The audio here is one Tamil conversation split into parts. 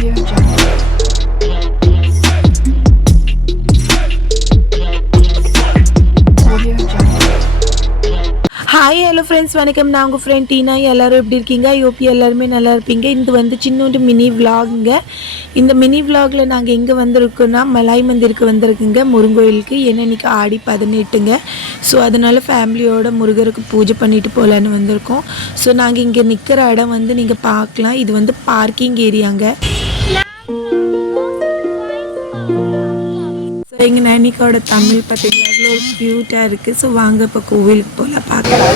Audio Jungle. Audio Jungle. Hi hello friends, வணக்கம். நான் உங்கள் ஃப்ரெண்ட் டீனா. எல்லோரும் எப்படி இருக்கீங்க? யோபி எல்லாருமே நல்லா இருப்பீங்க. இது வந்து சின்னோண்டு மினி விலாகுங்க. இந்த மினி விலாகில் நாங்கள் எங்கே வந்திருக்கோன்னா மலாய் மந்திருக்கு வந்திருக்குங்க, முருங்கோயிலுக்கு. ஏன்னா இன்றைக்கி ஆடி 18ங்க. ஸோ அதனால் ஃபேமிலியோட முருகருக்கு பூஜை பண்ணிட்டு போகலான்னு வந்திருக்கோம். ஸோ நாங்கள் இங்கே நிற்கிற இடம் வந்து நீங்கள் பார்க்கலாம். இது வந்து பார்க்கிங் ஏரியாங்க. எங்கள் நைனிக்காவோட தமிழ் பார்த்தீங்கன்னா அவ்வளோ ஒரு க்யூட்டாக இருக்குது. ஸோ வாங்க இப்போ கோவிலுக்கு போகலாம் பார்க்கலாம்.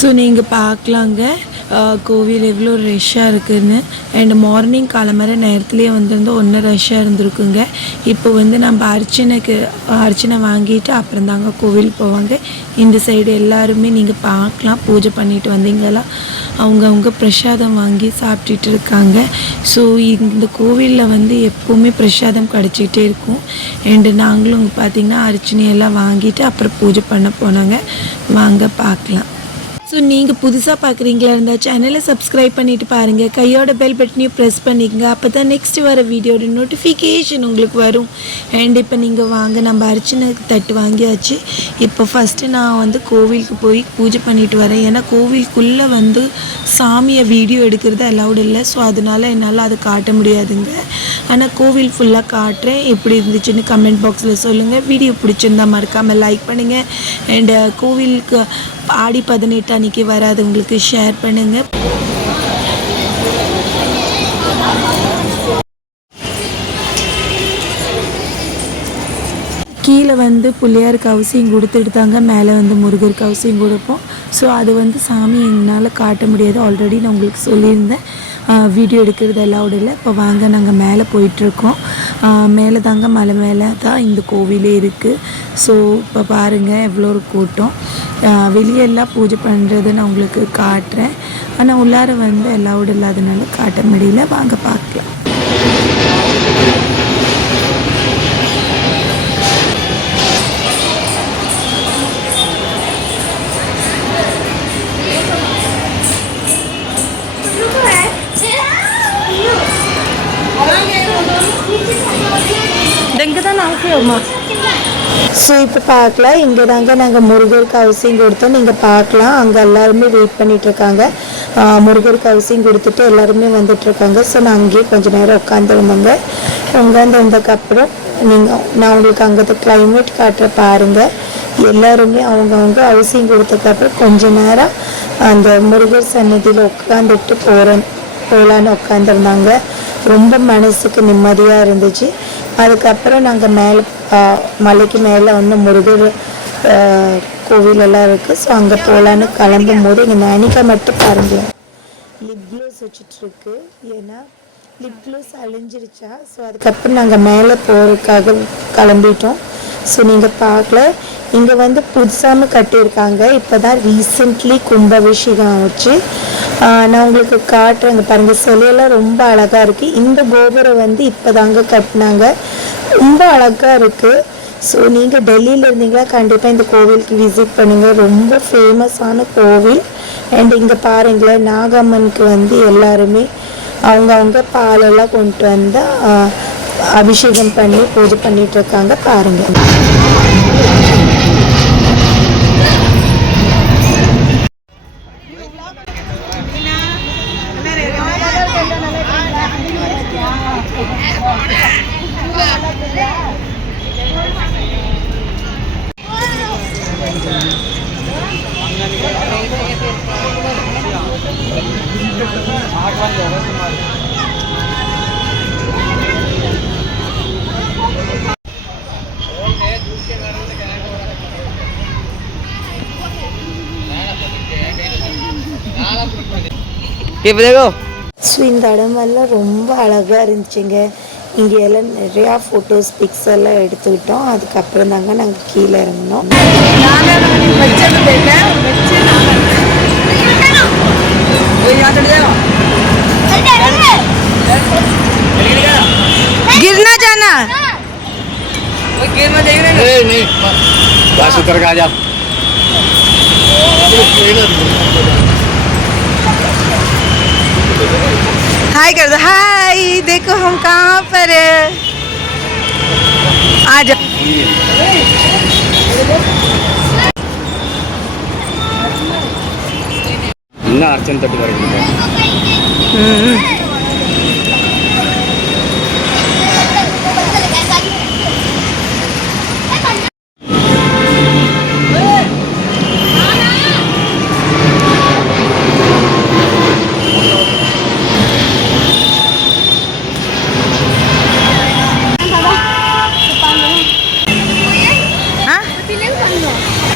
ஸோ நீங்கள் பார்க்கலாங்க கோவில் எவ்வளோ ரஷ்ஷாக இருக்குதுன்னு. அண்ட் மார்னிங் காலம்பர நேரத்துலேயே வந்திருந்தோம், ஒன்றும் ரஷ்ஷாக இருந்திருக்குங்க. இப்போ வந்து நம்ம அர்ச்சனை வாங்கிட்டு அப்புறம் தாங்க கோவில் போவாங்க. இந்த சைடு எல்லாருமே நீங்கள் பார்க்கலாம், பூஜை பண்ணிட்டு வந்தீங்களா அவங்கவுங்க பிரசாதம் வாங்கி சாப்பிட்டுட்டு இருக்காங்க. ஸோ இந்த கோவிலில் வந்து எப்போவுமே பிரசாதம் கிடச்சிக்கிட்டே இருக்கும். அண்டு நாங்களும் பார்த்திங்கன்னா அர்ச்சனையெல்லாம் வாங்கிட்டு அப்புறம் பூஜை பண்ண போனாங்க. வாங்க பார்க்கலாம். ஸோ நீங்கள் புதுசாக பார்க்குறீங்களா இருந்தால் சேனலை சப்ஸ்கிரைப் பண்ணிவிட்டு பாருங்கள். கையோட பெல் பட்டனையும் ப்ரெஸ் பண்ணிக்கங்க. அப்போ தான் நெக்ஸ்ட் வர வீடியோட நோட்டிஃபிகேஷன் உங்களுக்கு வரும். அண்ட் இப்போ நீங்கள் வாங்க, நம்ம அர்ச்சனைக்கு தட்டு வாங்கியாச்சு. இப்போ ஃபஸ்ட்டு நான் வந்து கோவிலுக்கு போய் பூஜை பண்ணிட்டு வரேன். ஏன்னா கோவிலுக்குள்ளே வந்து சாமியை வீடியோ எடுக்கிறது அலௌடு இல்லை. ஸோ அதனால் என்னால் அதை காட்ட முடியாதுங்க. ஆனால் கோவில் ஃபுல்லாக காட்டுறேன். எப்படி இருந்துச்சுன்னு கமெண்ட் பாக்ஸில் சொல்லுங்கள். வீடியோ பிடிச்சிருந்தா மறக்காமல் லைக் பண்ணுங்கள். அண்டு கோவிலுக்கு ஆடி 18 அன்றைக்கி வராதவங்களுக்கு ஷேர் பண்ணுங்கள். கீழே வந்து பிள்ளையாருக்கு அவசியம் கொடுத்துட்டு தாங்க மேலே வந்து முருகருக்கு அவசியம் கொடுப்போம். ஸோ அது வந்து சாமி என்னால் காட்ட முடியாது. ஆல்ரெடி நான் உங்களுக்கு சொல்லியிருந்தேன், வீடியோ எடுக்கிறது அலௌடு இல்லை. இப்போ வாங்க, நாங்கள் மேலே போயிட்டுருக்கோம். மேலே தாங்க, மலை மேலே தான் இந்த கோவிலே இருக்குது. ஸோ இப்போ பாருங்கள் எவ்வளோ ஒரு கூட்டம். வெளியெல்லாம் பூஜை பண்ணுறது நான் உங்களுக்கு காட்டுறேன். ஆனால் உள்ளார வந்து அலௌடு இல்லாதனால காட்ட முடியல. வாங்க பார்க்கலாம். ஸோ இப்போ பார்க்கலாம், இங்கே தாங்க நாங்கள் முருகருக்கு அவசியம் கொடுத்தோம். நீங்கள் பார்க்கலாம், அங்கே எல்லாருமே வெயிட் பண்ணிகிட்ருக்காங்க. முருகருக்கு அவசியம் கொடுத்துட்டு எல்லாருமே வந்துட்டுருக்காங்க. ஸோ நான் அங்கேயே கொஞ்சம் நேரம் உட்காந்துருந்தேங்க. உட்காந்து வந்ததுக்கப்புறம் நான் உங்களுக்கு அங்கே கிளைமேட் காட்டுற பாருங்கள். எல்லாருமே அவங்கவுங்க அவசியம் கொடுத்ததுக்கப்புறம் கொஞ்ச நேரம் அந்த முருகர் சன்னதியில் உட்காந்துட்டு போகலான்னு உட்காந்துருந்தாங்க. ரொம்ப மனசுக்கு நிம்மதியாக இருந்துச்சு. அதுக்கப்புறம் நாங்கள் மேலே மலைக்கு மேலே வந்து முருகர் கோவிலெல்லாம் இருக்குது. ஸோ அங்கே போகலான்னு கிளம்பும் போது எங்கள் நைனிகா மட்டும் பாருங்களேன் லிப் க்ளோஸ் வச்சுட்ருக்கு. ஏன்னா லிப் க்ளோஸ் அழிஞ்சிருச்சா. ஸோ அதுக்கப்புறம் நாங்கள் மேலே போகிறதுக்காக கிளம்பிட்டோம். ஸோ நீங்கள் பார்க்கல, இங்கே வந்து புதுசாக கட்டியிருக்காங்க. இப்போ தான் ரீசெண்ட்லி கும்பாபிஷேகம் ஆச்சு. நான் உங்களுக்கு காட்டுறேங்க பாருங்கள், சிலையெல்லாம் ரொம்ப அழகாக இருக்குது. இந்த கோபுரம் வந்து இப்போ தாங்க கட்டினாங்க, ரொம்ப அழகாக இருக்குது. ஸோ நீங்கள் டெல்லியில் இருந்தீங்களா கண்டிப்பாக இந்த கோவிலுக்கு விசிட் பண்ணுங்கள். ரொம்ப ஃபேமஸான கோவில். அண்ட் இங்கே பாருங்களேன், நாகம்மனுக்கு வந்து எல்லாருமே அவங்கவுங்க பாலெல்லாம் கொண்டு வந்து அபிஷேகம் பண்ணி பூஜை பண்ணிகிட்ருக்காங்க பாருங்கள். ஸோ இந்த இடமெல்லாம் ரொம்ப அழகாக இருந்துச்சுங்க. இங்கே எல்லாம் நிறையா ஃபோட்டோஸ் பிக்ஸ் எல்லாம் எடுத்துக்கிட்டோம். அதுக்கப்புறம் தாங்க நாங்கள் கீழே இறங்கினோம். गिर ना जाना। नहीं बस उतर के आ जा। हाय कर दो, हाय। देखो हम कहाँ पर है। आ जाओ। இன்னும் அர்ச்சனை தட்டு வரைக்கும்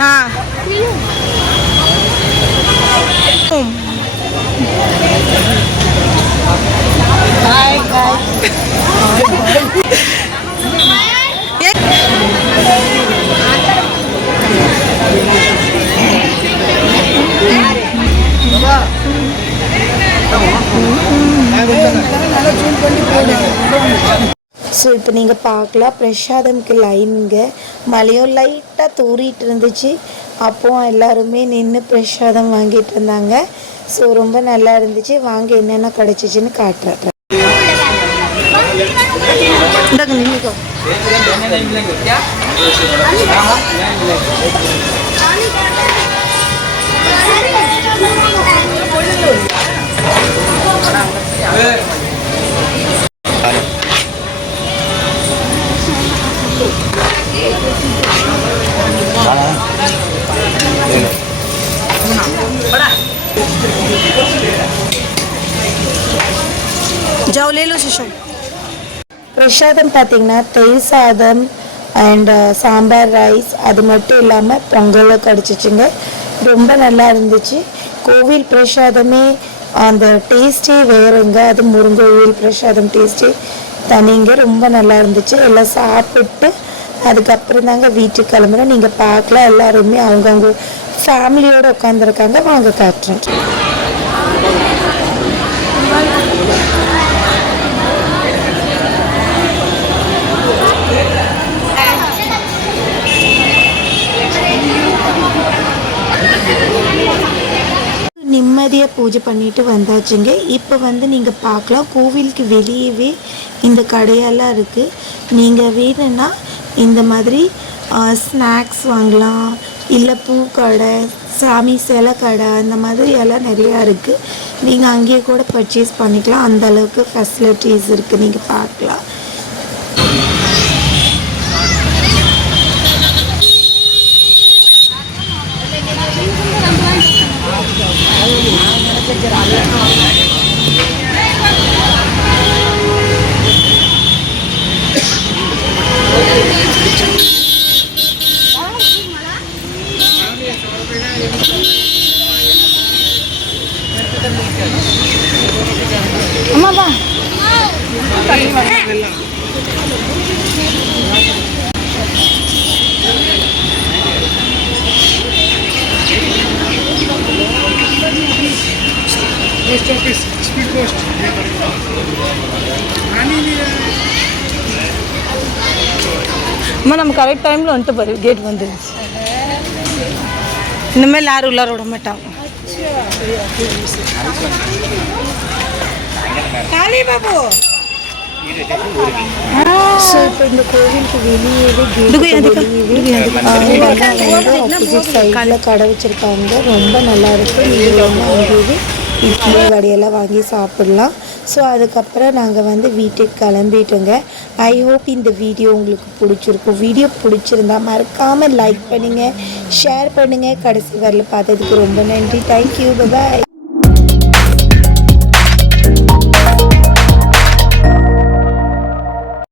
हाँ ஸோ இப்போ நீங்கள் பார்க்கலாம் பிரசாதம்க்கு லைனுங்க. மழையும் லைட்டாக தூறிட்டு இருந்துச்சு. அப்போது எல்லாருமே நின்று பிரசாதம் வாங்கிட்டு இருந்தாங்க. ஸோ ரொம்ப நல்லா இருந்துச்சு. வாங்க என்னென்ன கிடச்சிச்சின்னு காட்டுறேன். जाओ ले लो शिशु. பிரசாதம் பார்த்திங்கன்னா தயிர் சாதம் அண்ட் சாம்பார் ரைஸ் அது மட்டும் இல்லாமல் பொங்கலும் கிடச்சிச்சுங்க. ரொம்ப நல்லா இருந்துச்சு. கோவில் பிரசாதமே அந்த டேஸ்ட்டே வேறுங்க. அது முருங்கோவில் பிரசாதம் டேஸ்ட்டே தனிங்க. ரொம்ப நல்லா இருந்துச்சு. எல்லாம் சாப்பிட்டு அதுக்கப்புறம் தாங்க வீட்டுக்கு கிளம்புறோம். நீங்கள் பார்க்கலாம் எல்லாருமே அவங்கவுங்க ஃபேமிலியோடு உட்காந்துருக்காங்க. வாங்க காட்டுறேன். நிம்மதியாக பூஜை பண்ணிட்டு வந்தாச்சுங்க. இப்போ வந்து நீங்கள் பார்க்கலாம் கோவிலுக்கு வெளியவே இந்த கடையெல்லாம் இருக்குது. நீங்கள் வேணும்னா இந்த மாதிரி ஸ்நாக்ஸ் வாங்கலாம், இல்லை பூக்கடை, சாமி சிலை கடை, அந்த மாதிரி எல்லாம் நிறையா இருக்குது. நீங்கள் அங்கேயே கூட பர்ச்சேஸ் பண்ணிக்கலாம். அந்த அளவுக்கு ஃபெசிலிட்டிஸ் இருக்குது. நீங்கள் பார்க்கலாம். அம்மாவா पोस्ट ऑफिस स्पीड पोस्ट அம்மா நம்ம கரெக்ட் டைமில் வந்துட்டு பாரு. கேட் வந்துருச்சு. இனிமேல் யாரும் உள்ளார விட மாட்டாங்க. காளி பாபு ஸோ இப்போ இந்த கோவிலுக்கு வெளியேவே ஆப்போசிட் சைடில் கடை வச்சுருக்காங்க. ரொம்ப நல்லா இருக்குது. நீங்கள் வந்து அங்கேயே இட்லி வடையெல்லாம் வாங்கி சாப்பிட்லாம். ஸோ அதுக்கப்புறம் நாங்கள் வந்து வீட்டுக்கு கிளம்பிட்டோங்க. ஐ ஹோப் இந்த வீடியோ உங்களுக்கு பிடிச்சிருக்கும். வீடியோ பிடிச்சிருந்தா மறக்காமல் லைக் பண்ணுங்கள், ஷேர் பண்ணுங்கள். கடைசி வரல பார்த்ததுக்கு ரொம்ப நன்றி. தேங்க்யூ, பாய்.